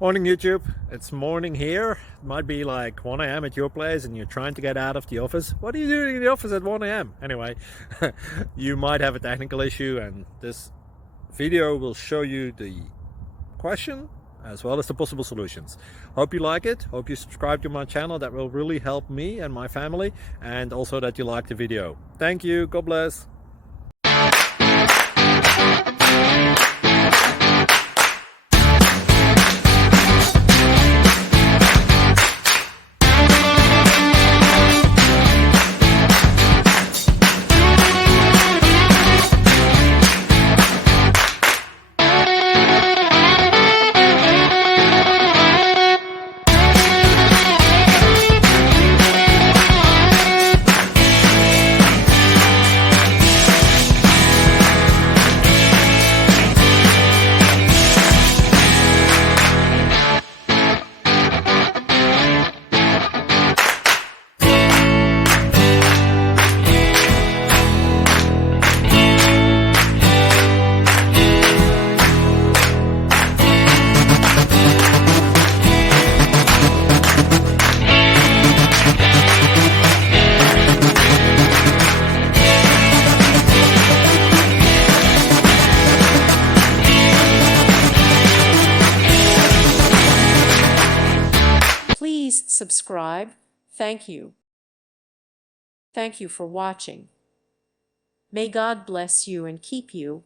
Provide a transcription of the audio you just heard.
Morning YouTube, it's morning here. It might be like 1 a.m. at your place and you're trying to get out of the office. What are you doing in the office at 1 a.m.? Anyway, you might have a technical issue and this video will show you the question as well as the possible solutions. Hope you like it, hope you subscribe to my channel. That will really help me and my family, and also that you like the video. Thank you, God bless. Please subscribe. Thank you. Thank you for watching. May God bless you and keep you.